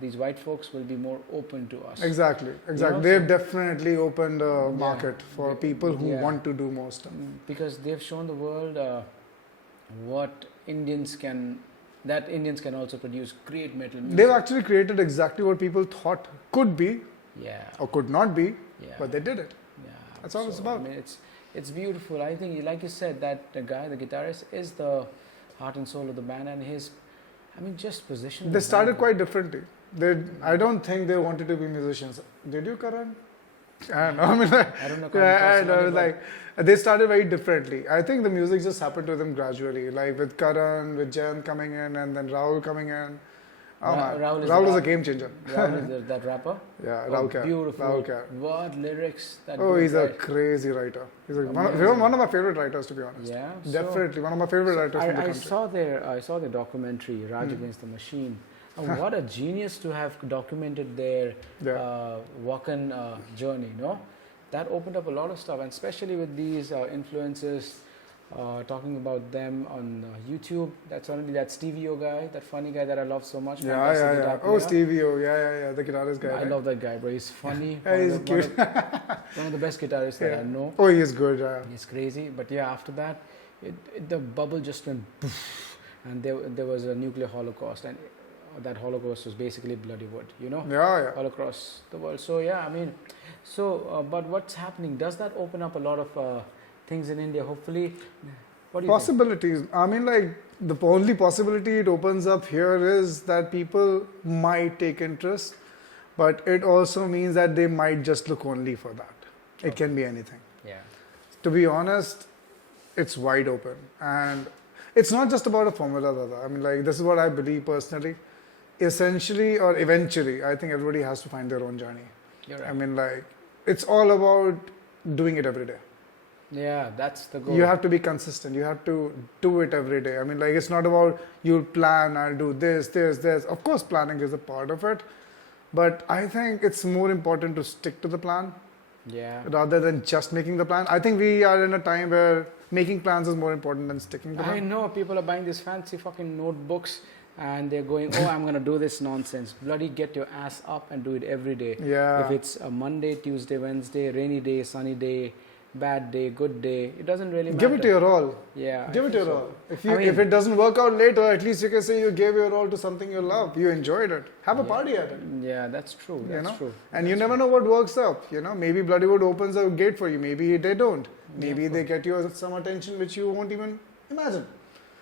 these white folks will be more open to us. Exactly. They've definitely opened a market for people who want to do more stuff. Because they've shown the world what Indians can also produce great metal music. They've actually created exactly what people thought could be or could not be, but they did it. Yeah. That's all it's about. I mean, it's beautiful. I think, like you said, that the guy, the guitarist, is the heart and soul of the band, and just position. They started quite differently. I don't think they wanted to be musicians. Did you, Karan? I don't know. I mean, like, I don't know. I know, personally, like they started very differently. I think the music just happened to them gradually, like with Karan, with Jen coming in, and then Rahul coming in. Oh man, Rahul is a game changer. Rahul is that rapper. Yeah, Oh, Rahul Kher. beautiful. Rahul Kher. What lyrics that Oh, dude he's a writes. crazy writer. He's Amazing. one of my favorite writers, to be honest. Yeah, Definitely one of my favorite writers in the I country. I saw the documentary Raj Against the Machine. And what a genius to have documented their walk-in journey, no? That opened up a lot of stuff, and especially with these influencers talking about them on YouTube. That's only that Stevie O guy, that funny guy that I love so much. Yeah. Oh, Stevie O, yeah, the guitarist guy. I love that guy, bro. He's funny. Yeah, he's cute. One of the best guitarists that I know. Oh, he is good. He's crazy, but yeah, after that, the bubble just went poof, and there was a nuclear holocaust, and that holocaust was basically Bloodywood, you know, all across the world. So yeah, I mean, but what's happening? Does that open up a lot of things in India? Hopefully, what do you Possibilities. think? I mean, like the only possibility it opens up here is that people might take interest, but it also means that they might just look only for that. It can be anything. Yeah. To be honest, it's wide open, and it's not just about a formula, Dada. I mean, like this is what I believe personally. Essentially or eventually, I think everybody has to find their own journey. You're right. I mean, like it's all about doing it every day. Yeah, that's the goal. You have to be consistent. You have to do it every day. I mean, like it's not about you plan, I'll do this. Of course, planning is a part of it, but I think it's more important to stick to the plan. Yeah. Rather than just making the plan. I think we are in a time where making plans is more important than sticking to them. I know people are buying these fancy fucking notebooks and they're going, oh, I'm going to do this nonsense. Bloody get your ass up and do it every day. Yeah. If it's a Monday, Tuesday, Wednesday, rainy day, sunny day, bad day, good day, it doesn't really matter. Give it to your all. Yeah. Give it your all. If you, I mean, if it doesn't work out later, at least you can say you gave your all to something you love. You enjoyed it. Have a party at it. Yeah, that's true. That's true. And you never know what works up. Maybe Bloodywood opens a gate for you. Maybe they don't. Maybe they get you some attention which you won't even imagine.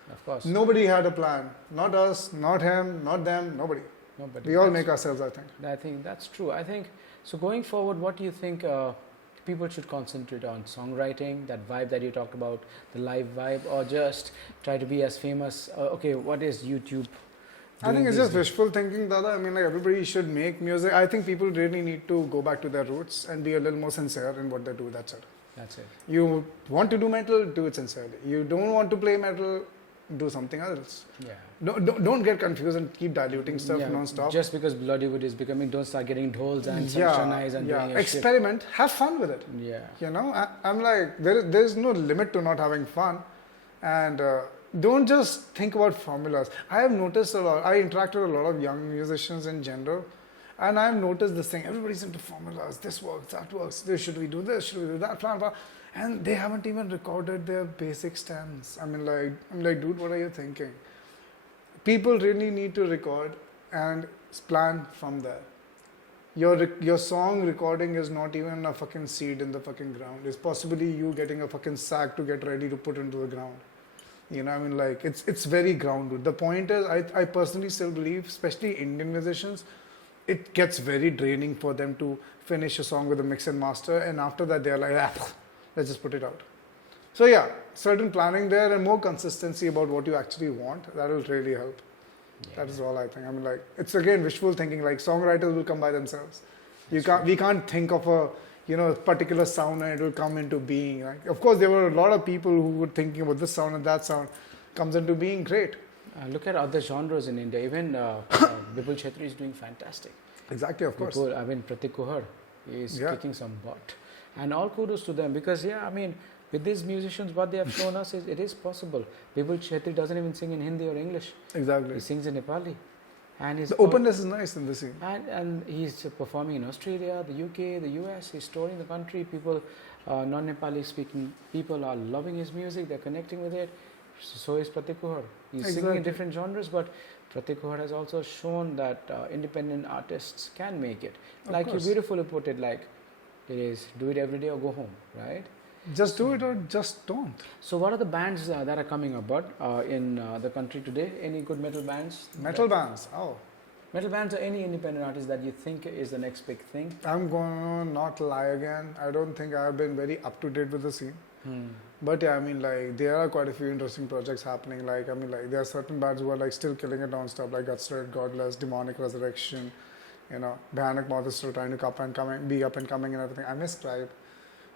Of course. Nobody had a plan. Not us, not him, not them, nobody. We all make ourselves, I think. I think that's true. I think, so going forward, what do you think people should concentrate on? Songwriting, that vibe that you talked about, the live vibe, or just try to be as famous? Okay, what is YouTube? I think it's just wishful thinking, Dada. I mean, like everybody should make music. I think people really need to go back to their roots and be a little more sincere in what they do. That's it. That's it. You want to do metal, do it sincerely. You don't want to play metal, do something else. Yeah. Don't get confused and keep diluting stuff non-stop. Just because Bloodywood is becoming, don't start getting dhols and shanais and doing your experiment. Have fun with it. Yeah. I'm like, there's no limit to not having fun. And don't just think about formulas. I have noticed a lot. I interact with a lot of young musicians in general. And I've noticed this thing. Everybody's into formulas. This works, that works. Should we do this? Should we do that? Blah, blah. And they haven't even recorded their basic stems. I'm like, dude, what are you thinking? People really need to record and plan from there. Your song recording is not even a fucking seed in the fucking ground. It's possibly you getting a fucking sack to get ready to put into the ground. It's very grounded. The point is, I personally still believe, especially Indian musicians, it gets very draining for them to finish a song with a mix and master, and after that they're like, let's just put it out. So yeah, certain planning there and more consistency about what you actually want, that will really help. Yeah. That is all I think. It's again wishful thinking, like songwriters will come by themselves. We can't think of a particular sound and it will come into being. Like, of course, there were a lot of people who were thinking about this sound and that sound comes into being. Great. Look at other genres in India. Even Vipul Chetri is doing fantastic. Exactly, of course. Pratik Kuhar is kicking some butt. And all kudos to them because, with these musicians, what they have shown us is it is possible. Vipul Chetri doesn't even sing in Hindi or English. Exactly. He sings in Nepali. And the openness is nice in the scene. And he's performing in Australia, the UK, the US. He's touring the country. People, non-Nepali speaking people are loving his music. They're connecting with it. So is Pratik Kuhar. He's singing in different genres, but Pratik Kuhar has also shown that independent artists can make it. Like you beautifully put it, like it is, do it every day or go home, right? Just do it or just don't. So what are the bands that are coming up, Bud, in the country today? Any good metal bands? Metal bands? Oh. Metal bands or any independent artist that you think is the next big thing? I'm gonna not lie again. I don't think I've been very up to date with the scene. But yeah, I mean, like, there are quite a few interesting projects happening. Like, I mean, like, there are certain bands who are like still killing it non-stop, like Gutsred, Godless, Demonic Resurrection, you know, Bhatnagar Moth is still trying to be up and coming and everything. I miss Tribe.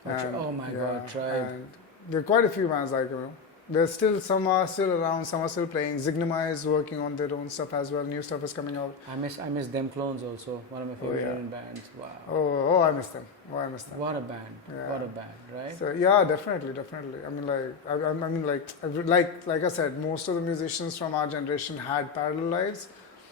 Oh my God, Tribe. And there are quite a few bands, like, you know, there's still, some are still around, some are still playing. Zignima is working on their own stuff as well. New stuff is coming out. I miss Them Clones also, one of my favorite Indian bands. Wow. Oh, I miss them. What a band. Yeah. What a band, right? So yeah, definitely. I mean, like I said, most of the musicians from our generation had parallel lives.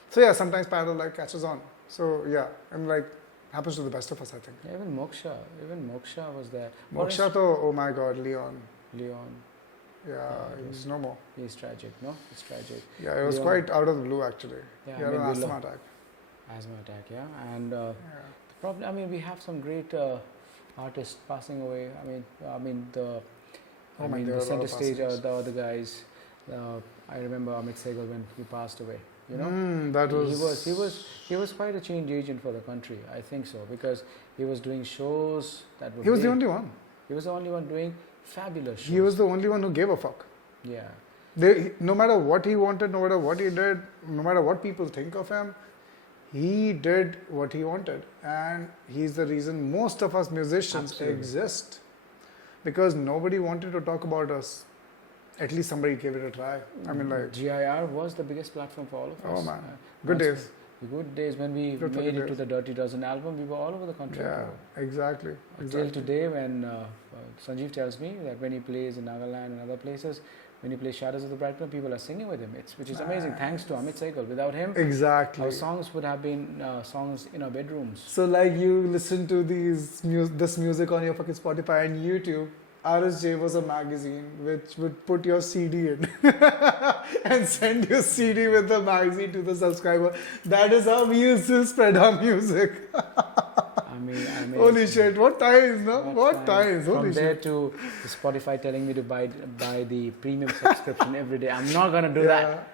So yeah, sometimes parallel life catches on. So yeah, I'm like, happens to the best of us, I think. Yeah, even Moksha was there. Moksha, oh my God, Leon. Yeah, he's no more. He's tragic, no? It's tragic. Yeah, it was quite out of the blue, actually. Yeah, he had an asthma attack. Asthma attack, yeah. And the problem, I mean, we have some great artists passing away. I mean the center stage are the other guys. I remember Amit Sehgal when he passed away. You know, that was he was quite a change agent for the country. I think so, because he was doing shows that were. He was the only one. He was the only one doing fabulous shows. He was the only one who gave a fuck. Yeah. No matter what he wanted, no matter what he did, no matter what people think of him, he did what he wanted, and he's the reason most of us musicians exist. Because nobody wanted to talk about us. At least somebody gave it a try. I mean, like, GIR was the biggest platform for all of us. Oh man, good days. The good days when we made it to the Dirty Dozen album, we were all over the country. Yeah, exactly. Till today, when Sanjeev tells me that when he plays in Nagaland and other places, when he plays Shadows of the Bright One, people are singing with him. Which is amazing. Thanks to Amit Sehgal. Without him, exactly, our songs would have been songs in our bedrooms. So, like, you listen to this music on your fucking Spotify and YouTube. RSJ was a magazine which would put your CD in and send your CD with the magazine to the subscriber. That is how we used to spread our music. I mean, holy shit! What times, no? What times? Holy From there shit. to Spotify telling me to buy the premium subscription every day. I'm not gonna do that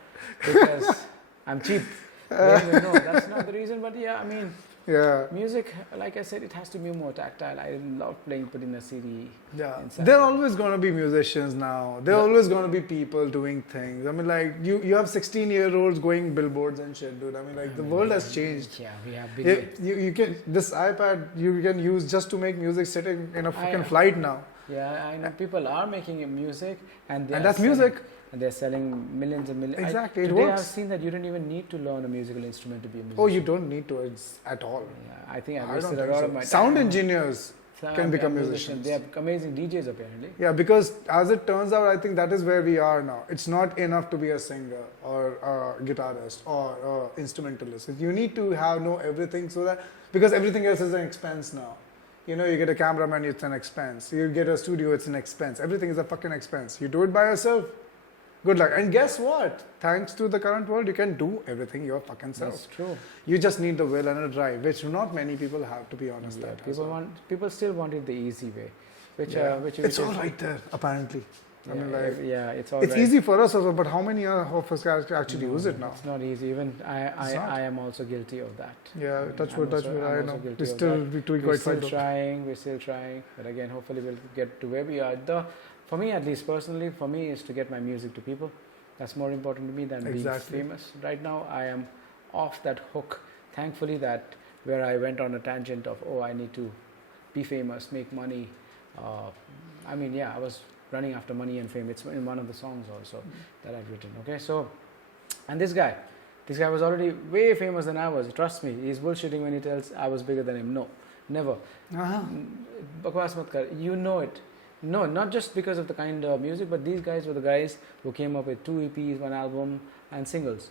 because I'm cheap. No, that's not the reason. But yeah, I mean. Yeah. Music, like I said, it has to be more tactile. I love putting a CD. Yeah. Inside. There are always going to be musicians now. There are always going to be people doing things. I mean, like, you have 16-year-olds going billboards and shit, dude. I mean, like, the world has changed. Yeah, we have big. You can, this iPad you can use just to make music sitting in a fucking flight now. Yeah, I know people are making music and that's music. And they're selling millions and millions. Exactly, it today works. I've seen that you don't even need to learn a musical instrument to be a musician. Oh, you don't need to at all. Yeah, I think I've I wasted don't a lot think of my time. Sound engineers can become musicians. They are amazing DJs apparently. Yeah, because as it turns out, I think that is where we are now. It's not enough to be a singer or a guitarist or an instrumentalist. You need to know everything because everything else is an expense now. You know, you get a cameraman, it's an expense. You get a studio, it's an expense. Everything is a fucking expense. You do it by yourself. Good luck. And guess what? Thanks to the current world, you can do everything your fucking self. That's true. You just need the will and a drive, which not many people have, to be honest. Yeah, people still want it the easy way, which it's all right there, apparently. Yeah, I mean, like, it's all it's right. easy for us also, but how many of us can actually use it now? It's not easy. Even I am also guilty of that. Yeah, touch wood. I know. We're still trying. But again, hopefully we'll get to where we are. For me, at least personally, is to get my music to people. That's more important to me than being famous. Right now, I am off that hook. Thankfully, that where I went on a tangent of, I need to be famous, make money. I was running after money and fame. It's in one of the songs also that I've written. Okay, so, and this guy was already way famous than I was. Trust me, he's bullshitting when he tells I was bigger than him. No, never. Bakwas mat kar. You know it. No, not just because of the kind of music, but these guys were the guys who came up with 2 EPs, 1 album, and singles.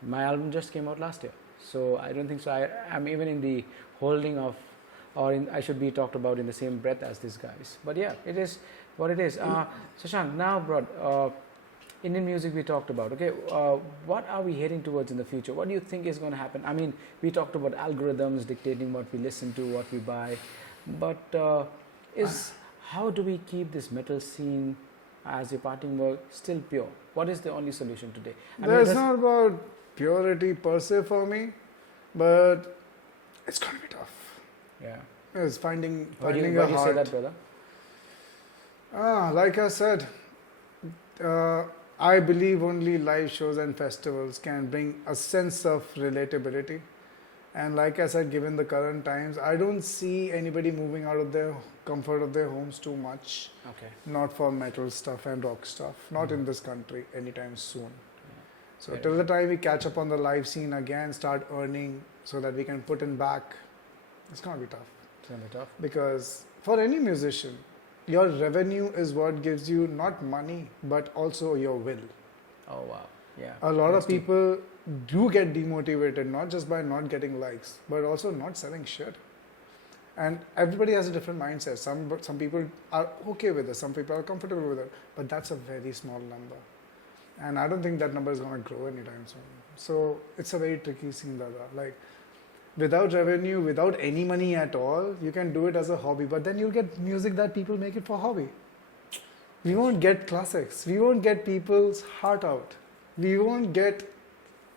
My album just came out last year, so I don't think so. I'm even in the holding of, I should be talked about in the same breath as these guys. But yeah, it is what it is. Shashank, now, bro, Indian music we talked about. Okay, what are we heading towards in the future? What do you think is going to happen? I mean, we talked about algorithms dictating what we listen to, what we buy, but how do we keep this metal scene, as your parting word, still pure? What is the only solution today? It's not about purity per se for me. but it's gonna be tough. Yeah. It's finding Why do a you say heart. that, brother? Like I said, I believe only live shows and festivals can bring a sense of relatability. And like I said, given the current times, I don't see anybody moving out of their comfort of their homes too much. Okay. Not for metal stuff and rock stuff. Not in this country anytime soon. So Fair till the time we catch up on the live scene again, start earning so that we can put in back, it's gonna be tough. It's gonna be tough. Because for any musician, your revenue is what gives you not money but also your will. Oh wow. Yeah. A lot That's of people do get demotivated not just by not getting likes but also not selling shit. And everybody has a different mindset. Some people are okay with it, some people are comfortable with it, but that's a very small number. And I don't think that number is going to grow anytime soon. So it's a very tricky scene, Dada. Like, without revenue, without any money at all, you can do it as a hobby. But then you'll get music that people make it for hobby. We won't get classics. We won't get people's heart out. We won't get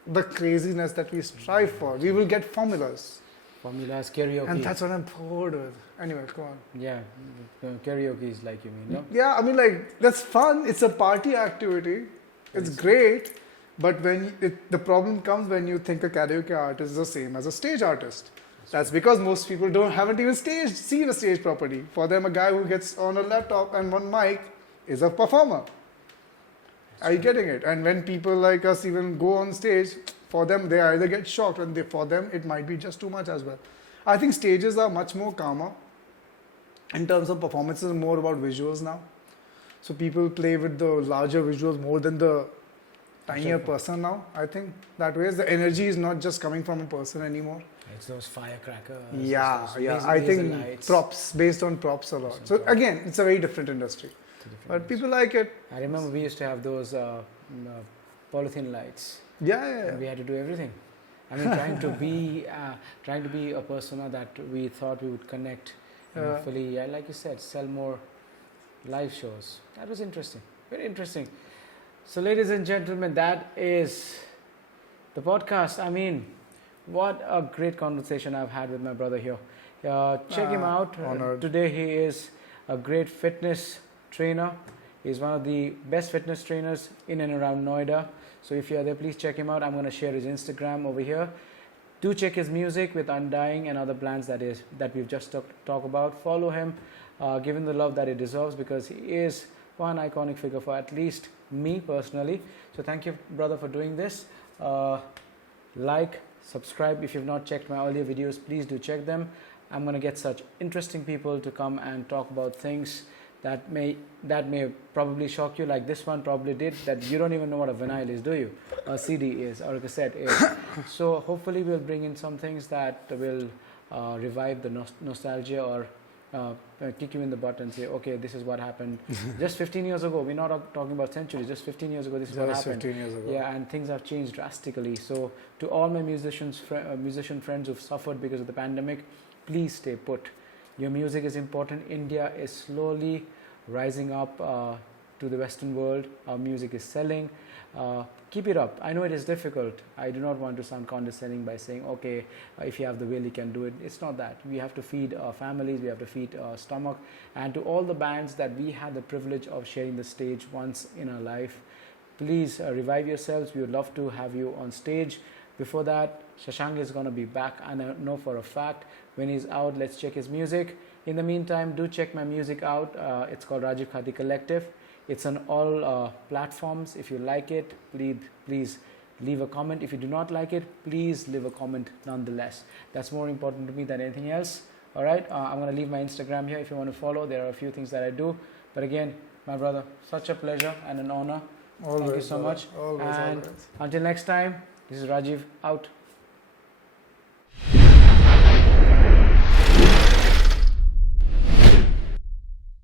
the craziness that we strive for. We will get formulas. Formulas, karaoke. And that's what I'm bored with. Anyway, go on. Yeah. Karaoke is like you mean, no? Yeah, I mean, like, that's fun. It's a party activity. It's great. But the problem comes when you think a karaoke artist is the same as a stage artist. That's because most people haven't even seen a stage properly. For them, a guy who gets on a laptop and one mic is a performer. Are you getting it? And when people like us even go on stage, for them, they either get shocked and for them, it might be just too much as well. I think stages are much more calmer. In terms of performances, more about visuals now. So people play with the larger visuals more than the tinier person now. I think that way the energy is not just coming from a person anymore. It's those firecrackers. Yeah. laser I think lights. props, based on props a lot. So again, it's a very different industry. But people like it. I remember we used to have those polythene lights. Yeah. And we had to do everything. I mean, trying to be a persona that we thought we would connect. And hopefully, yeah, like you said, sell more live shows. That was interesting. Very interesting. So, ladies and gentlemen, that is the podcast. I mean, what a great conversation I've had with my brother here. Check him out. Honored. Today, he is a great fitness trainer. He's one of the best fitness trainers in and around Noida. So if you're there, please check him out. I'm going to share his Instagram over here. Do check his music with Undying and other plans that we've just talked about. Follow him, give him the love that he deserves, because he is one iconic figure for at least me personally. So thank you, brother, for doing this. Like, subscribe. If you've not checked my earlier videos, please do check them. I'm going to get such interesting people to come and talk about things that may probably shock you, like this one probably did, that you don't even know what a vinyl is, do you? A CD is, or a cassette is. So hopefully we'll bring in some things that will revive the nostalgia, or kick you in the butt and say, okay, this is what happened just 15 years ago. We're not talking about centuries, just 15 years ago, this is what happened. 15 years ago. Yeah, and things have changed drastically. So to all my musician friends who've suffered because of the pandemic, please stay put. Your music is important. India is slowly rising up to the Western world. Our music is selling. Keep it up. I know it is difficult. I do not want to sound condescending by saying, okay, if you have the will, you can do it. It's not that. We have to feed our families. We have to feed our stomach. And to all the bands that we had the privilege of sharing the stage once in our life, please revive yourselves. We would love to have you on stage. Before that, Shashank is going to be back, and I know for a fact when he's out. Let's check his music. In the meantime, do check my music out. It's called Rajiv Khati Collective. It's on all platforms. If you like it, please leave a comment. If you do not like it, please leave a comment nonetheless. That's more important to me than anything else. All right, I'm going to leave my Instagram here if you want to follow. There are a few things that I do. But again, my brother, such a pleasure and an honor. Always, thank you so much. Always. Until next time, this is Rajiv out.